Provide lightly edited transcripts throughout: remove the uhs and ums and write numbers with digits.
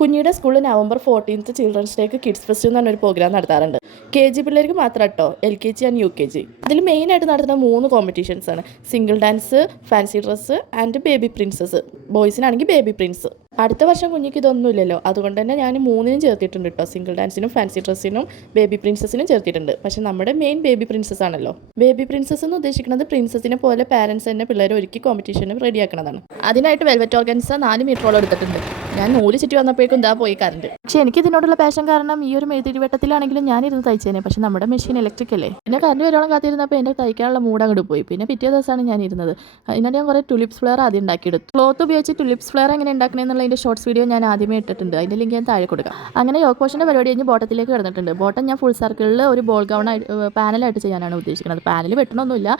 കുഞ്ഞിയുടെ സ്കൂളിൽ November 14 children's ഡേക്ക് kids fest എന്ന് പറഞ്ഞൊരു പ്രോഗ്രാം നടത്താറുണ്ട്. KG പിള്ളേർക്ക് മാത്രം കേട്ടോ, LKG ആൻഡ് UKG. അതിൽ മെയിനായിട്ട് നടത്തുന്ന 3 കോമ്പറ്റീഷൻസ് ആണ്: single dance, fancy dress and baby princess. ബോയ്സിനാണെങ്കിൽ ബേബി പ്രിൻസ്. അടുത്ത വർഷം കുഞ്ഞിക്ക് ഇതൊന്നുമില്ലല്ലോ, അതുകൊണ്ട് തന്നെ ഞാൻ 3നും ചേർത്തിട്ടുണ്ട് കേട്ടോ. സിംഗിൾ ഡാൻസിനും ഫാൻസി ഡ്രസ്സിനും ബേബി പ്രിൻസസിനും ചേർത്തിട്ടുണ്ട്. പക്ഷേ നമ്മുടെ മെയിൻ ബേബി പ്രിൻസസ് ആണല്ലോ. ബേബി പ്രിൻസസ് എന്ന് ഉദ്ദേശിക്കുന്നത് പ്രിൻസസിനെ പോലെ പാരൻസ് തന്നെ പിള്ളേരെ ഒരുക്കി കോമ്പറ്റീഷനും റെഡിയാക്കുന്നതാണ്. അതിനായിട്ട് വെൽവെറ്റ് ഓർഗൻസ 4 മീറ്ററോളം എടുത്തിട്ടുണ്ട്. ഞാൻ നൂല് ചുറ്റി വന്നപ്പോഴേക്കും ഇതാ പോയി കറണ്ട്. പക്ഷേ എനിക്ക് ഇതിനോടുള്ള പാഷൻ കാരണം ഈ ഒരു മെഴുതിരിവട്ടത്തിലാണെങ്കിലും ഞാനിരുന്ന് തയ്ച്ചേനെ. പക്ഷേ നമ്മുടെ മെഷീൻ ഇലക്ട്രിക് അല്ലേ. പിന്നെ കറണ്ട് വരോളം കാത്തിരുന്നപ്പോൾ എൻ്റെ തയ്ക്കാനുള്ള മൂഡ് അങ്ങോട്ട് പോയി. പിന്നെ പിറ്റേ ദിവസമാണ് ഞാൻ ഇരുന്നത്. അതിനായിട്ട് ഞാൻ കുറേ ടുലിപ്സ് ഫ്ലെയർ ആദ്യം ഉണ്ടാക്കിയെടുത്തു. ക്ലോത്ത് ഉപയോഗിച്ച് ടുലിപ്സ് ഫ്ലെയർ എങ്ങനെ ഉണ്ടാക്കണമെന്നുള്ളതിൻ്റെ ഷോർട്സ് വീഡിയോ ഞാൻ ആദ്യമേ ഇട്ടിട്ടുണ്ട്. അതിൻ്റെ ലിങ്ക് ഞാൻ താഴെ കൊടുക്കാം. അങ്ങനെ യോക്ക് പോഷൻ്റെ പരിപാടി കഴിഞ്ഞ് ബോട്ടത്തിലേക്ക് കിടന്നിട്ടുണ്ട്. ബോട്ടം ഞാൻ ഫുൾ സർക്കിളിൽ ഒരു ബോൾ ഗൗൺ പാനലായിട്ട് ചെയ്യാനാണ് ഉദ്ദേശിക്കുന്നത്. പാനൽ വെട്ടണമൊന്നുമില്ല,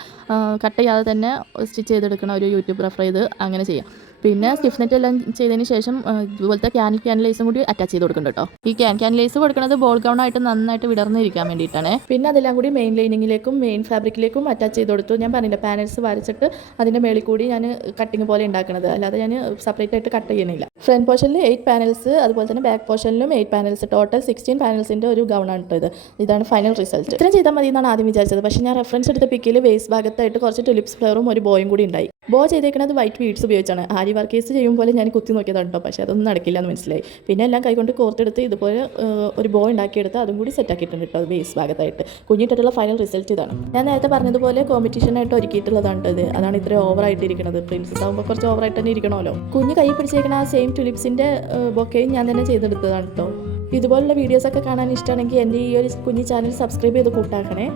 കട്ട് ചെയ്യാതെ തന്നെ സ്റ്റിച്ച് ചെയ്തെടുക്കണ ഒരു യൂട്യൂബ് റെഫർ ചെയ്ത് അങ്ങനെ ചെയ്യാം. പിന്നെ സ്റ്റിഫ് നെറ്റ് എല്ലാം ചെയ്തതിന് ശേഷം ഇതുപോലത്തെ ക്യാൻ ലേസും കൂടി അറ്റാച്ച് ചെയ്ത് കൊടുക്കുന്നുണ്ട് കേട്ടോ. ഈ ക്യാൻ ലേസ് കൊടുക്കുന്നത് ബോൾ ഗൗൺ ആയിട്ട് നന്നായിട്ട് വിടർന്നിരിക്കാൻ വേണ്ടിയിട്ടാണ്. പിന്നെ അതെല്ലാം കൂടി മെയിൻ ലൈനിങ്ങിലേക്കും മെയിൻ ഫാബ്രിക്കിലേക്കും അറ്റാച്ച് ചെയ്ത് കൊടുത്തു. ഞാൻ പറഞ്ഞില്ല, പാനൽസ് വരച്ചിട്ട് അതിൻ്റെ മേളിൽ കൂടി ഞാൻ കട്ടിങ് പോലെ ഉണ്ടാക്കുന്നത്, അല്ലാതെ ഞാൻ സെപ്പറേറ്റ് ആയിട്ട് കട്ട് ചെയ്യുന്നില്ല. ഫ്രണ്ട് പോർഷനിൽ 8 പാനൽസ്, അതുപോലെ തന്നെ ബാക്ക് പോർഷനിലും 8 പാനൽസ്, ടോട്ടൽ 16 പാനൽസിൻ്റെ ഒരു ഗൗണാണ് കേട്ടോ ഇത്. ഇതാണ് ഫൈനൽ റിസൾട്ട്. ഇത്രയും ചെയ്താൽ മതി എന്നാണ് ആദ്യം വിചാരിച്ചത്. പക്ഷേ ഞാൻ റെഫറൻസ് എടുത്ത പിക്കിൽ വേസ്റ്റ് ഭാഗത്തായിട്ട് കുറച്ച് ടുലിപ്സ് ഫ്ലവറും ഒരു ബോയും കൂടി ഉണ്ടായി. ബോ ചെയ്തേക്കുന്നത് വൈറ്റ് ബീഡ്സ് ഉപയോഗിച്ചാണ്. ആരി വർക്ക് കേസ് ചെയ്യുമ്പോൾ ഞാൻ കുത്തി നോക്കിയതാണ് കേട്ടോ. പക്ഷേ അതൊന്നും നടക്കില്ല എന്ന് മനസ്സിലായി. പിന്നെ എല്ലാം കൈകൊണ്ട് കോർത്തെടുത്ത് ഇതുപോലെ ഒരു ബോ ഉണ്ടാക്കിയെടുത്ത് അതും കൂടി സെറ്റാക്കിയിട്ടുണ്ട് കേട്ടോ ബേസ് ഭാഗത്തായിട്ട്. കുഞ്ഞിട്ടുള്ള ഫൈനൽ റിസൾട്ട് ഇതാണ്. ഞാൻ നേരത്തെ പറഞ്ഞതുപോലെ കോമ്പറ്റീഷനായിട്ട് ഒരുക്കിയിട്ടുള്ളതാണ് ഇത്. അതാണ് ഇത്ര ഓവറായിട്ടിരിക്കുന്നത്. പ്രിൻസസ് ആകുമ്പോൾ കുറച്ച് ഓവറായിട്ട് തന്നെ ഇരിക്കണമല്ലോ. കുഞ്ഞ് കൈ പിടിച്ചേക്കുന്ന ആ സെയിം ടുലിപ്സിൻ്റെ ബൊക്കെയും ഞാൻ തന്നെ ചെയ്തെടുത്തതാണ് കേട്ടോ. ഇതുപോലുള്ള വീഡിയോസൊക്കെ കാണാൻ ഇഷ്ടമാണെങ്കിൽ എൻ്റെ ഈ ഒരു കുഞ്ഞു ചാനൽ സബ്സ്ക്രൈബ് ചെയ്ത് കൂട്ടാക്കണേ.